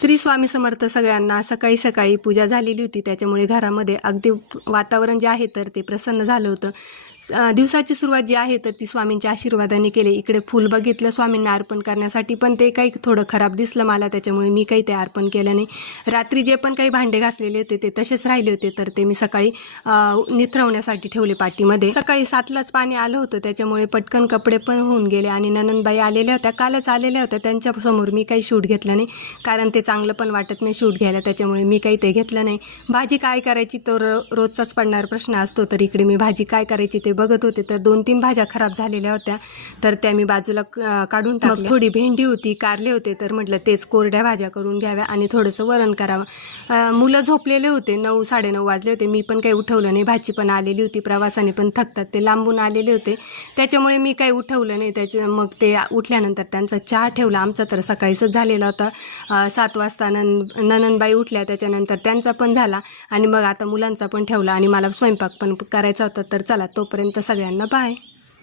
श्री स्वामी समर्थ सगळ्यांना. सकाळी सकाळी पूजा झालेली होती, त्याच्यामुळे घरामध्ये अगदी वातावरण जे आहे तर ते प्रसन्न झालं होतं. दिवसाची सुरुवात जी आहे तर ती स्वामींच्या आशीर्वादाने केली. इकडे फूल बघितलं स्वामींना अर्पण करण्यासाठी, पण ते काही थोडं खराब दिसलं मला, त्याच्यामुळे मी काही ते अर्पण केलं नाही. रात्री जे पण काही भांडे घासलेले होते ते तसेच राहिले होते, तर ते मी सकाळी निथरवण्यासाठी ठेवले पाटीमध्ये. सकाळी 7लाच पाणी आलं होतं, त्याच्यामुळे पटकन कपडे पण होऊन गेले. आणि ननंदबाई आलेल्या होत्या, कालच आलेल्या होत्या. त्यांच्यासमोर मी काही शूट घेतलं नाही, कारण ते चांगलं पण वाटत नाही शूट घ्यायला, त्याच्यामुळे मी काही ते घेतलं नाही. भाजी काय करायची तो रोजचाच पडणारा प्रश्न असतो, तर इकडे मी भाजी काय करायची ते बघत होते. तर 2-3 भाज्या खराब झालेल्या होत्या, तर त्या मी बाजूला काढून टाकल्या. थोडी भेंडी होती, कारले होते, तर म्हटलं तेच कोरड्या भाज्या करून घ्याव्या आणि थोडंसं वरण करावं. मुलं झोपलेले होते, 9-9:30 वाजले होते. मी पण काही उठवलं नाही. भाची पण आलेली होती, प्रवासाने पण थकतात ते, लांबून आलेले होते, त्याच्यामुळे मी काही उठवलं नाही. मग ते उठल्यानंतर त्यांचा चहा ठेवला. आमचा तर सकाळीच झालेला होता. 7 वाजता ननंदबाई उठल्या, त्याच्यानंतर त्यांचा पण झाला आणि मग आता मुलांचा पण ठेवला आणि मला स्वयंपाक पण करायचा होता. तर चला, तोपर्यंत सगळ्यांना बाय.